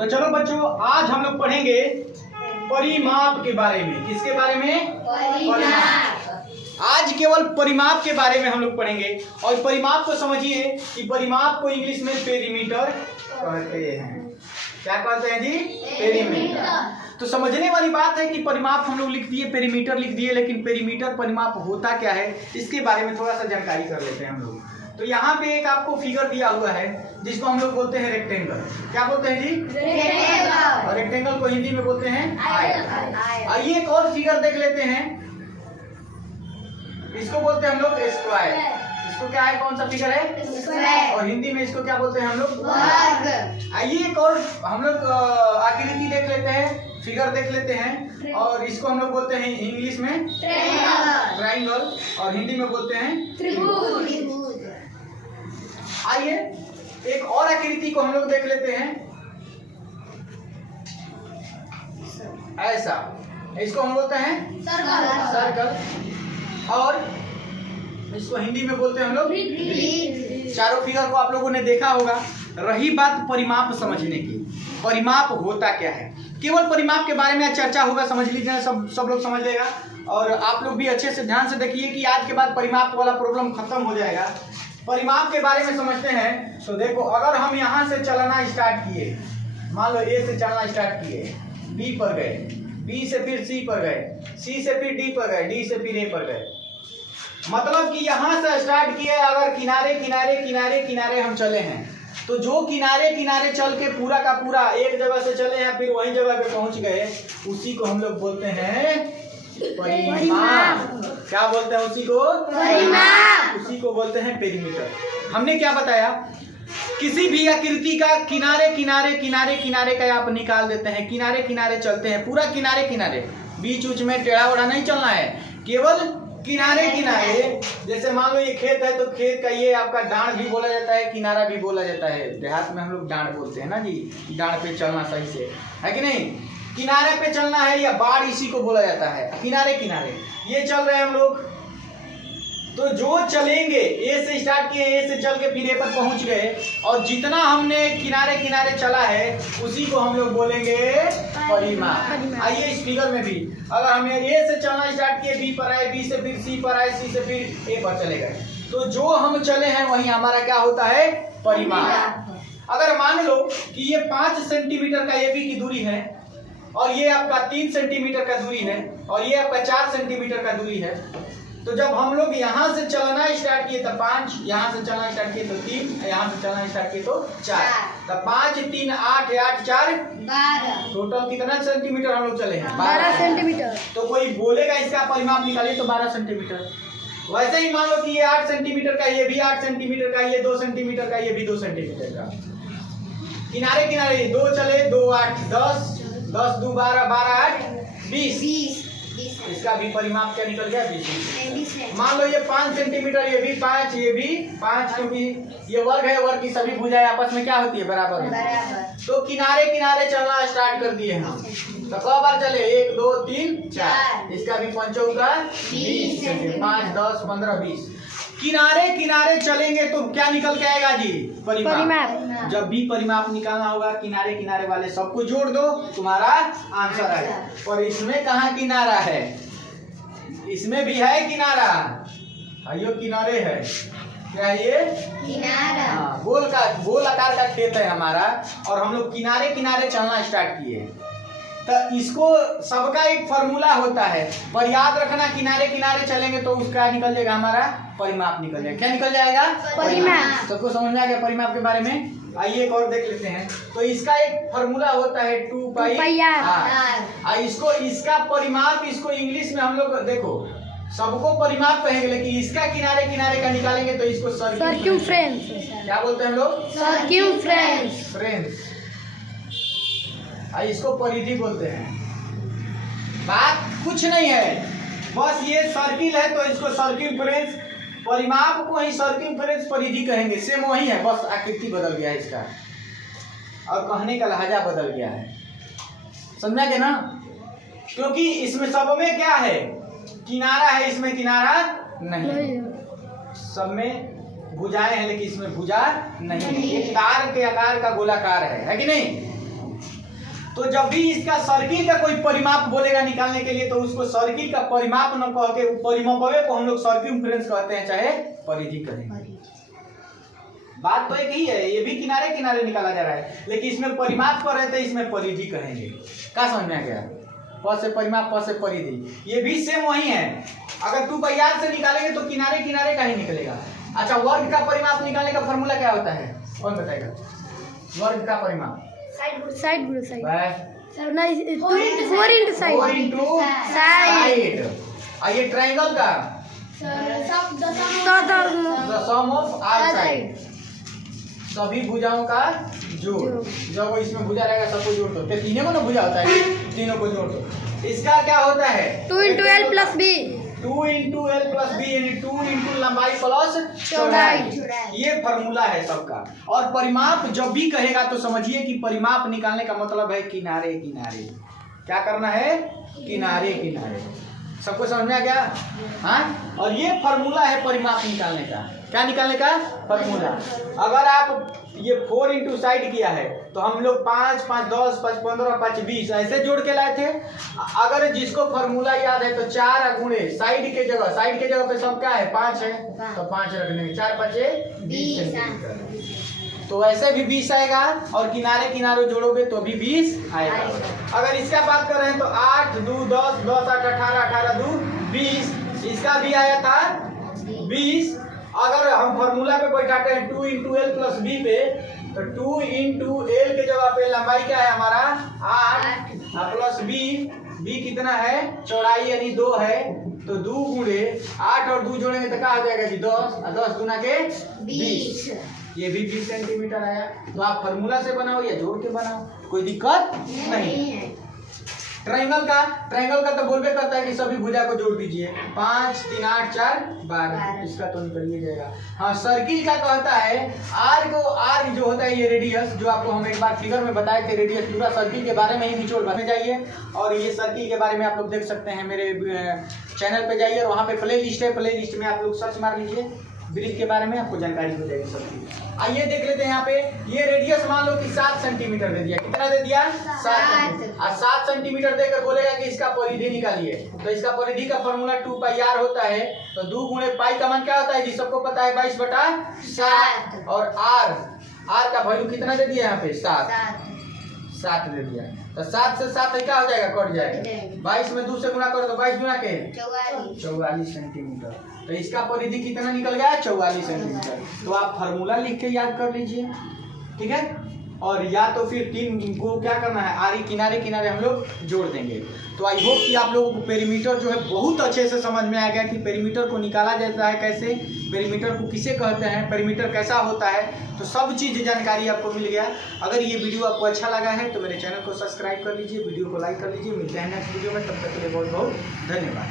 तो चलो बच्चों, आज हम लोग पढ़ेंगे परिमाप के बारे में। किसके बारे में? परिमाप। आज केवल परिमाप के बारे में हम लोग पढ़ेंगे। और परिमाप को समझिए कि परिमाप को इंग्लिश में पेरीमीटर कहते हैं। क्या कहते हैं जी? पेरीमीटर। तो समझने वाली बात है कि परिमाप हम लोग लिख दिए, पेरीमीटर लिख दिए, लेकिन पेरीमीटर परिमाप होता क्या है इसके बारे में थोड़ा सा जानकारी कर लेते हैं हम लोग। तो यहाँ पे एक आपको फिगर दिया हुआ है जिसको हम लोग बोलते हैं रेक्टेंगल। क्या बोलते हैं जी? रेक्टेंगल। और रेक्टेंगल को हिंदी में बोलते हैं आयत। आइए एक और फिगर देख लेते हैं, इसको बोलते हैं हम लोग स्क्वायर। इसको क्या है, कौन सा फिगर है? स्क्वायर। और हिंदी में इसको क्या बोलते हैं हम लोग? वर्ग। आइए एक और हम लोग आकृति देख लेते हैं, फिगर देख लेते हैं, और इसको हम लोग बोलते हैं इंग्लिश में ट्रायंगल और हिंदी में बोलते हैं त्रिभुज। आइए एक और आकृति को हम लोग देख लेते हैं, ऐसा, इसको हम बोलते हैं सर्कल, और इसको हिंदी में बोलते हैं हम लोग। चारों फिगर को आप लोगों ने देखा होगा। रही बात परिमाप समझने की, परिमाप होता क्या है, केवल परिमाप के बारे में आज चर्चा होगा। समझ लीजिए, सब लोग समझ लेगा। और आप लोग भी अच्छे से ध्यान से देखिए कि आज के बाद परिमाप वाला प्रॉब्लम खत्म हो जाएगा। परिमाप के बारे में समझते हैं तो देखो, अगर हम यहाँ से चलना स्टार्ट किए, मान लो ए से चलना स्टार्ट किए, बी पर गए, बी से फिर सी पर गए, सी से फिर डी पर गए, डी से फिर ए पर गए, मतलब कि यहाँ से स्टार्ट किए, अगर किनारे किनारे किनारे किनारे हम चले हैं, तो जो किनारे किनारे चल के पूरा का पूरा एक जगह से चले हैं फिर वही जगह पे पहुंच गए, उसी को हम लोग बोलते हैं परिमाप। क्या बोलते हैं उसी को? परिमाप। उसी को बोलते हैं पेरीमीटर। हमने क्या बताया, किसी भी आकृति का किनारे किनारे किनारे किनारे का आप निकाल देते हैं, किनारे किनारे चलते हैं, पूरा किनारे किनारे, बीच उच में टेढ़ा ओढ़ा नहीं चलना है, केवल किनारे किनारे। जैसे मान लो ये खेत है तो खेत का ये आपका डांड भी बोला जाता है, किनारा भी बोला जाता है। देहात में हम लोग डांड बोलते हैं ना जी, डांड पे चलना सही से, है कि नहीं? किनारे पे चलना है या बाढ़, इसी को बोला जाता है। किनारे किनारे ये चल रहे हैं हम लोग, तो जो चलेंगे, ए से स्टार्ट किए, ए से चल के फिर ए पर पहुंच गए, और जितना हमने किनारे किनारे चला है उसी को हम लोग बोलेंगे परिमाप। आइए इस फिगर में भी, अगर हमने ए से चलना स्टार्ट किए, बी पर आए, बी से फिर सी पर आए, सी से फिर ए पर चले गए, तो जो हम चले हैं वही हमारा क्या होता है? परिमाप। अगर मान लो कि ये 5 सेंटीमीटर का ए बी की दूरी है, और ये आपका 3 सेंटीमीटर का दूरी है, और ये आपका 4 सेंटीमीटर का दूरी है, तो जब हम लोग यहाँ से चलना स्टार्ट किए तो 5, यहाँ से चलना स्टार्ट किए तो 3, यहाँ से चलना स्टार्ट किए तो 4, तो 5 3 8 8 4 12, टोटल कितना सेंटीमीटर हम लोग चले हैं? 12 सेंटीमीटर। तो कोई बोलेगा इसका परिमाप निकालिए तो 12 सेंटीमीटर। वैसे ही मान लो कि ये 8 सेंटीमीटर का, ये भी 8 सेंटीमीटर का, ये 2 सेंटीमीटर का, ये भी 2 सेंटीमीटर का। किनारे किनारे 2 चले, 2 8 10, 10 2 12, 12 8 20। इसका भी परिमाप क्या निकल गया? 20। मान लो ये 5 सेंटीमीटर, ये भी 5, ये भी 5, क्योंकि ये वर्ग है, वर्ग की सभी भुजाएं आपस में क्या होती है? बराबर। तो किनारे किनारे चलना स्टार्ट कर दिए हम, तो कब बार चले? 1 2 3 4, इसका भी पंचों का 20 सेंटीमीटर, 5 10 15 20। किनारे किनारे चलेंगे तो क्या निकल के आएगा जी? परिमाप। जब भी परिमाप निकालना होगा, किनारे किनारे वाले सबको जोड़ दो, तुम्हारा आंसर आएगा। और इसमें कहाँ किनारा है? इसमें भी है किनारा, आइयो किनारे है, क्या है ये? किनारा। हाँ, गोल आकार का खेत है हमारा, और हम लोग किनारे किनारे चलना स्टार्ट किए, तो इसको सबका एक फॉर्मूला होता है, पर याद रखना किनारे किनारे चलेंगे तो उसका निकल जाएगा हमारा परिमाप निकल जाएगा। क्या निकल जाएगा? परिमाप। सबको समझ में आ गया परिमाप के बारे में? आइए एक और देख लेते हैं। तो इसका एक फॉर्मूला होता है 2 पाई आर। इसको, इसका परिमाप, इसको इंग्लिश में हम लोग देखो सबको परिमाप कहेंगे, लेकिन इसका किनारे किनारे का निकालेंगे तो इसको सर्क्यूफ्रेंस। क्या बोलते हैं हम लोग? सर्क्यूफ्रेंस। इसको परिधि बोलते हैं। बात कुछ नहीं है, बस ये सर्किल है तो इसको सर्किल, परिमाप को ही सर्किल परिधि कहेंगे। सेम वही है, बस आकृति बदल गया है इसका, और कहने का लहजा बदल गया है। समझा गया ना? क्योंकि इसमें सब में क्या है? किनारा है, इसमें किनारा नहीं। सब में भुजाएं हैं लेकिन इसमें भुजा नहीं है। एक तार के आकार का गोलाकार है कि नहीं? तो जब भी इसका सर्किल का कोई परिमाप बोलेगा निकालने के लिए तो उसको सर्किल का परिमाप न कह के परिमापवे को हम लोग सर्कमफ्रेंस कहते हैं, चाहे परिधि कहेंगे। बात तो एक ही है, ये भी किनारे किनारे निकाला जा रहा है, लेकिन इसमें परिमाप कर रहे थे, इसमें परिधि कहेंगे। क्या समझ में आ गया? प से परिमाप, प से परिधि, ये भी सेम वही है। अगर 2πr से निकालेंगे तो किनारे किनारे का ही निकलेगा। अच्छा, वर्ग का परिमाप निकालने का फॉर्मूला क्या होता है, कौन बताएगा? वर्ग का परिमाप साइड गुरु साइड नहीं 4 into साइड 4 into साइड। और ये ट्रायंगल का the sum of all side, सभी भुजाओं का जोड़। जब इसमें भुजा रहेगा सबको जोड़ दो, तीनों को ना भुजा होता है, तीनों को जोड़ दो। इसका क्या होता है? 2 into l plus b 2 into l plus b यानी 2 into लंबाई प्लस चौड़ाई। ये फॉर्मूला है सबका। और परिमाप जब भी कहेगा तो समझिए कि परिमाप निकालने का मतलब है किनारे किनारे। क्या करना है? किनारे किनारे। सबको समझ में आ गया? हाँ, और ये फॉर्मूला है परिमाप निकालने का। क्या निकालने का? फॉर्मूला। अगर आप ये 4 into साइड किया है तो हम लोग 5, 5, 10, 5, 15, 5, 20 ऐसे जोड़ के लाए थे। अगर जिसको फॉर्मूला याद है तो 4 गुणे साइड के जगह पे सब क्या है? 5 है, तो 5 रखने में 4 5 20 सेंटीमीटर। तो ऐसे भी 20 आएगा, और किनारे किनारे जोड़ोगे तो भी 20 आएगा। अगर इसका बात कर रहे हैं तो 8 2 10 10 8 18 18 2 20, इसका भी आया था 20। अगर हम फॉर्मूला पे बैठाते हैं 2 into l plus b पे, तो 2 into l के जगह पे लंबाई क्या है हमारा? 8 प्लस b कितना है? चौड़ाई यानी 2 है, तो 2 गुणे 8 और 2 जोड़ेंगे तो क्या आ जाएगा जी? 10, 10 गुना के 20। ये भी 20 सेंटीमीटर आया। तो आप फॉर्मूला से बनाओ या जोड़ के बनाओ, कोई दिक्कत नहीं। ट्रायंगल का तो बोलबे करता है कि सभी भुजा को जोड़ दीजिए। 5 3 8 4 12, इसका तो निकल ही जाएगा। हाँ, सर्किल का कहता है आर जो होता है ये रेडियस, जो आपको हम एक बार फिगर में बताए थे, रेडियस पूरा सर्किल के बारे में ही निचोड़ में जाइए। और ये सर्किल के बारे में आप लोग देख सकते हैं, मेरे चैनल पे जाइए और वहाँ पे प्ले लिस्ट है, प्ले लिस्ट में आप लोग सर्च मार लीजिए, ब्रिज के बारे में आपको जानकारी हो जाएगी सबकी। आइए देख लेते हैं यहाँ पे। ये रेडियस मान लो कि 7 सेंटीमीटर दे दिया। कितना दे दिया? 7। और 7 सेंटीमीटर देकर बोलेगा कि इसका परिधि निकालिए, तो इसका परिधि का फॉर्मूला 2πr होता है। तो 2 गुणे पाई का मान क्या होता है जी? सबको पता है 22/7। और आर का वैल्यू कितना दे दिया यहाँ पे? 7 दे दिया। तो 7 से 7 क्या हो जाएगा? कट जाएगा। 22 में 2 से गुणा करो तो 22 गुना के 44 सेंटीमीटर। तो इसका परिधि कितना निकल गया? 44 सेंटीमीटर। तो आप फार्मूला लिख के याद कर लीजिए, ठीक है। और या तो फिर 3 को क्या करना है? आरी किनारे किनारे हम लोग जोड़ देंगे। तो आई होप कि आप लोगों को पेरीमीटर जो है बहुत अच्छे से समझ में आ गया कि पेरीमीटर को निकाला जाता है कैसे, पेरीमीटर को किसे कहते हैं, पेरीमीटर कैसा होता है। तो सब चीज़ जानकारी आपको मिल गया। अगर ये वीडियो आपको अच्छा लगा है तो मेरे चैनल को सब्सक्राइब कर लीजिए, वीडियो को लाइक कर लीजिए। मिलते हैं नेक्स्ट वीडियो में, तब तक के लिए बहुत बहुत धन्यवाद।